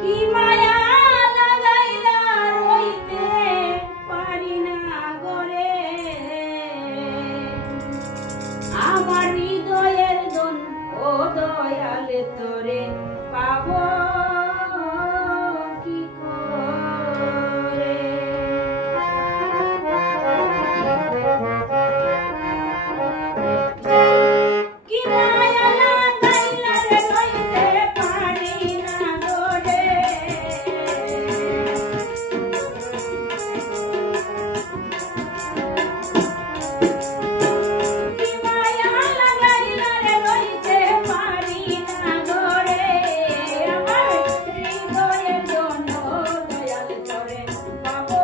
কি মায়া লাগাইলা রইতে পারি না গরে আমার হৃদয়ের জন ও দয়ালে তোরে পাবো কি করে কি মায়া লাগাইলা রইতে পারি না গরে কি মায়া লাগাইলা রইতে পারি না গরে আমার হৃদয়ের জন্য দয়াল তোরে পাবো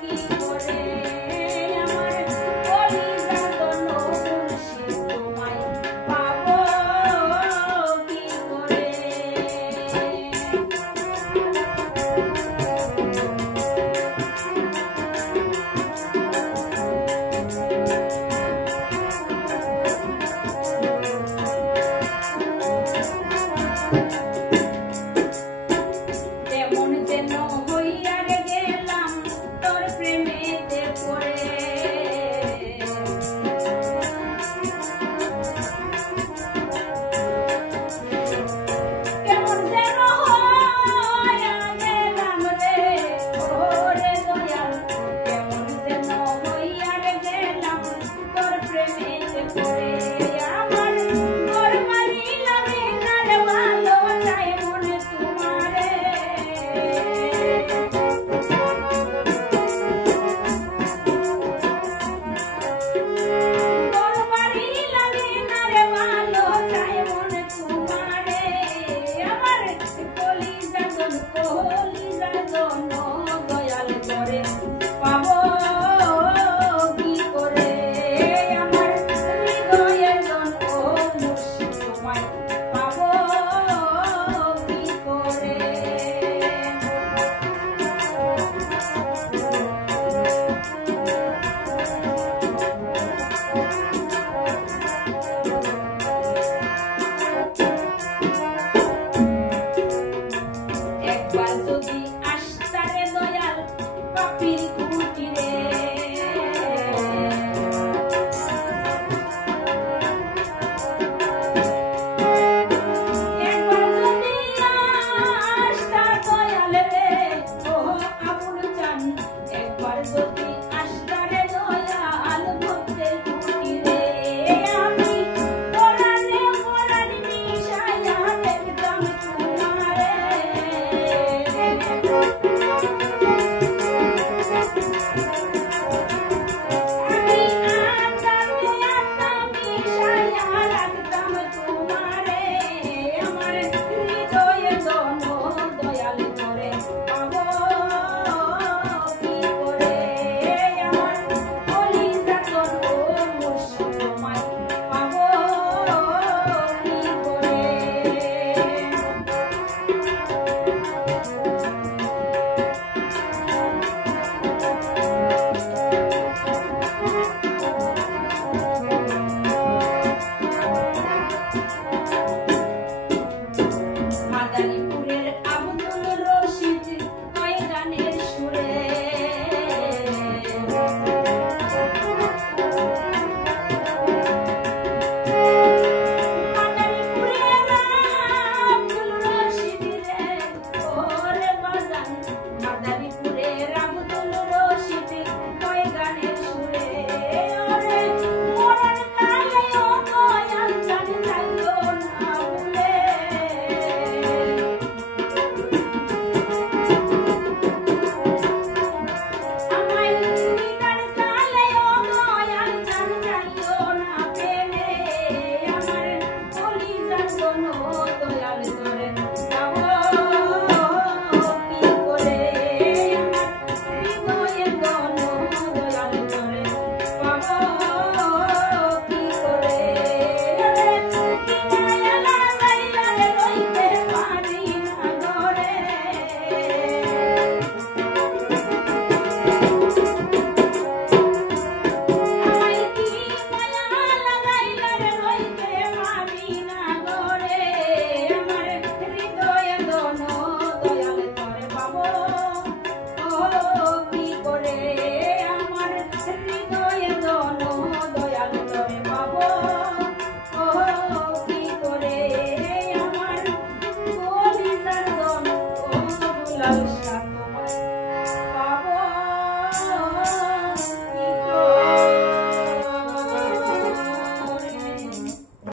কি করে আমার কলিজার জন্য মুর্শিদ তোমায় পাবো কি করে তেমন যেন হইয়া রে গেলাম তোর প্রেমেতে পড়ে কেমন যেন হইয়া গেলাম রে ওরে দয়াল কেমন যেন হইয়া রে গেলাম তোর প্রেমেতে পড়ে আমার ঘর বাড়ি লাগে না রে ভালো চাই মনে তোমারে ঘর বাড়ি লাগে না রে ভালো চাই মনে তোমারে আমার কলিজার জন্য দয়াল করে পাবো কি করে আমার হৃদয়ের জন্য মুর্শিদ তোমায় পাবো কি করে একবার যদি আসতারে দয়াল পাপির কুটিরে একবার যদি আসতা দয়াল রে ও আবুল চান একবার যদি আসতারে দয়াল ভক্তের কুটিরে আমি পরাণে পরাণ মিশাইয়া দেখতাম তোমারে আমি আত্মাতে আত্মা মিশাইয়া রাখতাম তোমারে আমার হৃদয়ের জন্য দয়াল করে পাবো কি করে আমার কলিজার জন্য মুর্শিদ তোমায় পাবো কি করে মাদানী